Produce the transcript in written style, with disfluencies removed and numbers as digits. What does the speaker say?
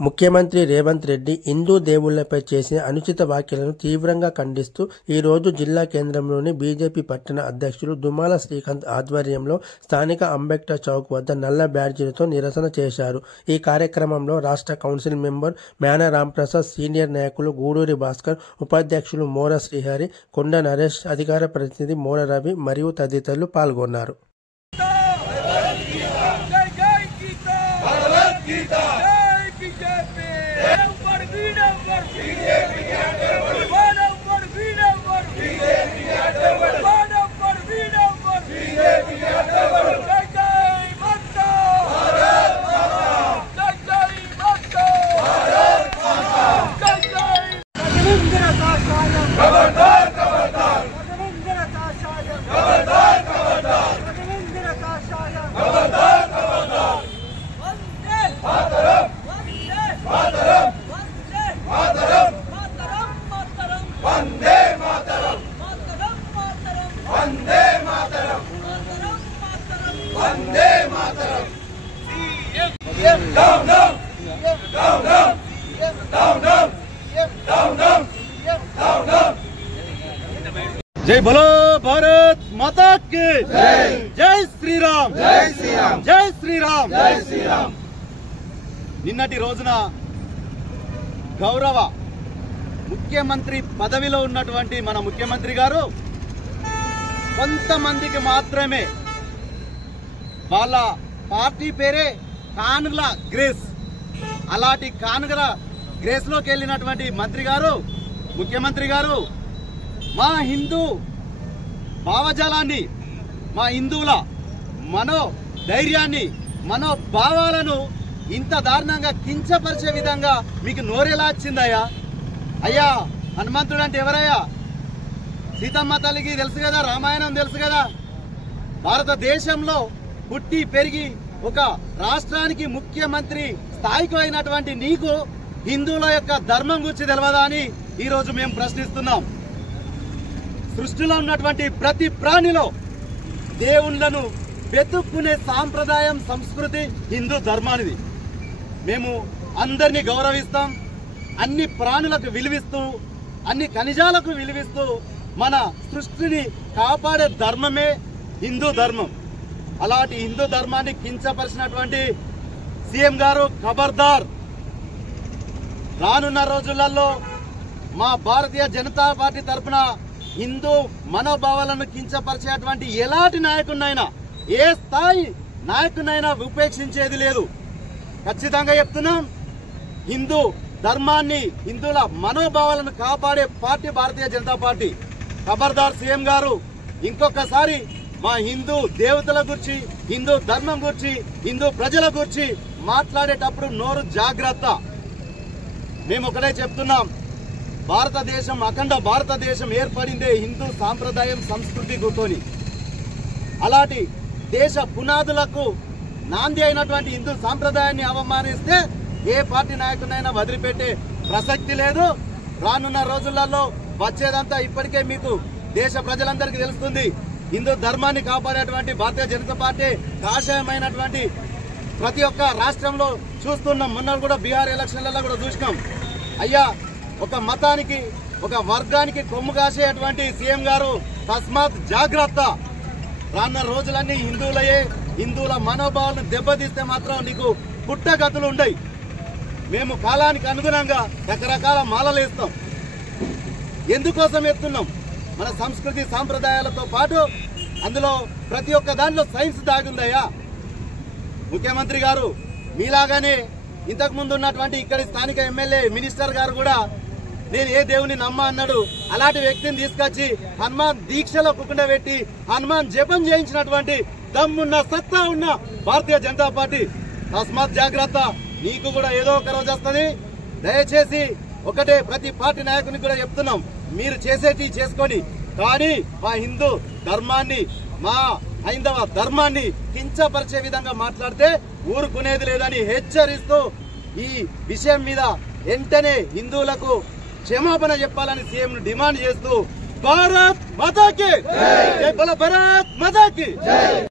ముఖ్యమంత్రి రేవంత్ రెడ్డి హిందూ దేవుళ్లపై చేసిన అనుచిత వ్యాఖ్యలను తీవ్రంగా ఖండిస్తూ ఈ రోజు జిల్లా కేంద్రంలోని బీజేపీ పట్టణ అధ్యక్షులు దుమాల శ్రీకాంత్ ఆధ్వర్యంలో స్థానిక అంబేద్కర్ చౌక్ వద్ద నల్ల బ్యాడ్జీలతో నిరసన చేశారు. ఈ కార్యక్రమంలో రాష్ట్ర కౌన్సిల్ మెంబర్ మేన రాంప్రసాద్, సీనియర్ నాయకులు గూడూరి భాస్కర్, ఉపాధ్యక్షులు మోర శ్రీహరి, కొండ నరేష్, అధికార ప్రతినిధి మోర రవి మరియు తదితరులు పాల్గొన్నారు. जय बोलो भारत माता की जय श्री राम जय श्री राम जय श्री राम जय श्री राम। నిన్నటి రోజున గౌరవ ముఖ్యమంత్రి పదవిలో ఉన్నటువంటి మన ముఖ్యమంత్రి గారు కొంతమందికి మాత్రమే వాళ్ళ పార్టీ పేరే కానుగల గ్రేస్, అలాంటి కానుగల గ్రేస్ లోకి వెళ్ళినటువంటి మంత్రి గారు, ముఖ్యమంత్రి గారు మా హిందూ భావజాలాన్ని, మా హిందువుల మనో ధైర్యాన్ని, మనోభావాలను ఇంత దారుణంగా కించపరిచే విధంగా మీకు నోరెలా వచ్చిందయ్యా? అయ్యా, హనుమంతుడు అంటే ఎవరయ్యా? సీతమ్మ తల్లికి తెలుసు కదా, రామాయణం తెలుసు కదా. భారతదేశంలో పుట్టి పెరిగి ఒక రాష్ట్రానికి ముఖ్యమంత్రి స్థాయికి అయినటువంటి నీకు హిందువుల యొక్క ధర్మం గురించి తెలియదా అని ఈరోజు మేము ప్రశ్నిస్తున్నాం. సృష్టిలో ఉన్నటువంటి ప్రతి ప్రాణిలో దేవుళ్లను వెతుక్కునే సాంప్రదాయం, సంస్కృతి హిందూ ధర్మానిది. మేము అందరినీ గౌరవిస్తాం, అన్ని ప్రాణులకు విలువిస్తూ, అన్ని ఖనిజాలకు విలువిస్తూ మన సృష్టిని కాపాడే ధర్మమే హిందూ ధర్మం. అలాంటి హిందూ ధర్మాన్ని కించపరిచినటువంటి సీఎం గారు ఖబర్దార్. రానున్న రోజులలో మా భారతీయ జనతా పార్టీ తరఫున హిందూ మనోభావాలను కించపరిచేటువంటి ఎలాంటి నాయకుడినైనా, ఏ స్థాయి నాయకుడినైనా ఉపేక్షించేది లేదు. ఖచ్చితంగా చెప్తున్నాం, హిందూ ధర్మాన్ని, హిందువుల మనోభావాలను కాపాడే పార్టీ భారతీయ జనతా పార్టీ. ఖబర్దార్ సీఎం గారు, ఇంకొకసారి మా హిందూ దేవతల గురించి, హిందూ ధర్మం గురించి, హిందూ ప్రజల గురించి మాట్లాడేటప్పుడు నోరు జాగ్రత్త. మేము ఒకటే చెప్తున్నాం, భారతదేశం, అఖండ భారతదేశం ఏర్పడిందే హిందూ సాంప్రదాయం, సంస్కృతి గుర్తోని. అలాంటి దేశ పునాదులకు నాంది అయినటువంటి హిందూ సాంప్రదాయాన్ని అవమానిస్తే ఏ పార్టీ నాయకునైనా వదిలిపెట్టే ప్రసక్తి లేదు. రానున్న రోజులలో వచ్చేదంతా ఇప్పటికే మీకు దేశ ప్రజలందరికీ తెలుస్తుంది. హిందూ ధర్మాన్ని కాపాడేటువంటి భారతీయ జనతా పార్టీ కాషాయమైనటువంటి ప్రతి ఒక్క రాష్ట్రంలో చూస్తున్నాం. మొన్న కూడా బీహార్ ఎలక్షన్లలో కూడా చూసినాం. అయ్యా, ఒక మతానికి, ఒక వర్గానికి కొమ్ము కాసేటువంటి సీఎం గారు తస్మాత్ జాగ్రత్త. రానున్న రోజులన్నీ హిందువులయే. హిందువుల మనోభావాలను దెబ్బతీస్తే మాత్రం నీకు పుట్టగతులు ఉండయి. మేము కాలానికి అనుగుణంగా రకరకాల మాలలు వేస్తాం. ఎందుకోసం ఎత్తున్నాం? మన సంస్కృతి సాంప్రదాయాలతో పాటు అందులో ప్రతి ఒక్క దానిలో సైన్స్ దాగుందయ్యా. ముఖ్యమంత్రి గారు మీలాగానే ఇంతకు ముందు ఉన్నటువంటి ఇక్కడి స్థానిక ఎమ్మెల్యే, మినిస్టర్ గారు కూడా నేను ఏ దేవుని నమ్మ అన్నాడు. అలాంటి వ్యక్తిని తీసుకొచ్చి హనుమాన్ దీక్షలో కుకుండబెట్టి హనుమాన్ జపం చేయించినటువంటి దమ్మున్న, సత్తా ఉన్న భారతీయ జనతా పార్టీ. తస్మాత్ జాగ్రత్త, నీకు కూడా ఏదో ఒక రోజు వస్తుంది. దయచేసి ఒకటే ప్రతి పార్టీ నాయకునికి కూడా చెప్తున్నాం, మీరు చేసేటి చేసుకోండి, కానీ మా హిందూ ధర్మాన్ని, మా హైందవ ధర్మాన్ని కించపరిచే విధంగా మాట్లాడితే ఊరుకునేది లేదని హెచ్చరిస్తూ ఈ విషయం మీద వెంటనే హిందువులకు క్షమాపణ చెప్పాలని సీఎం డిమాండ్ చేస్తూ భారత్ మాతా కీ జై, భారత్ మాతా కీ జై.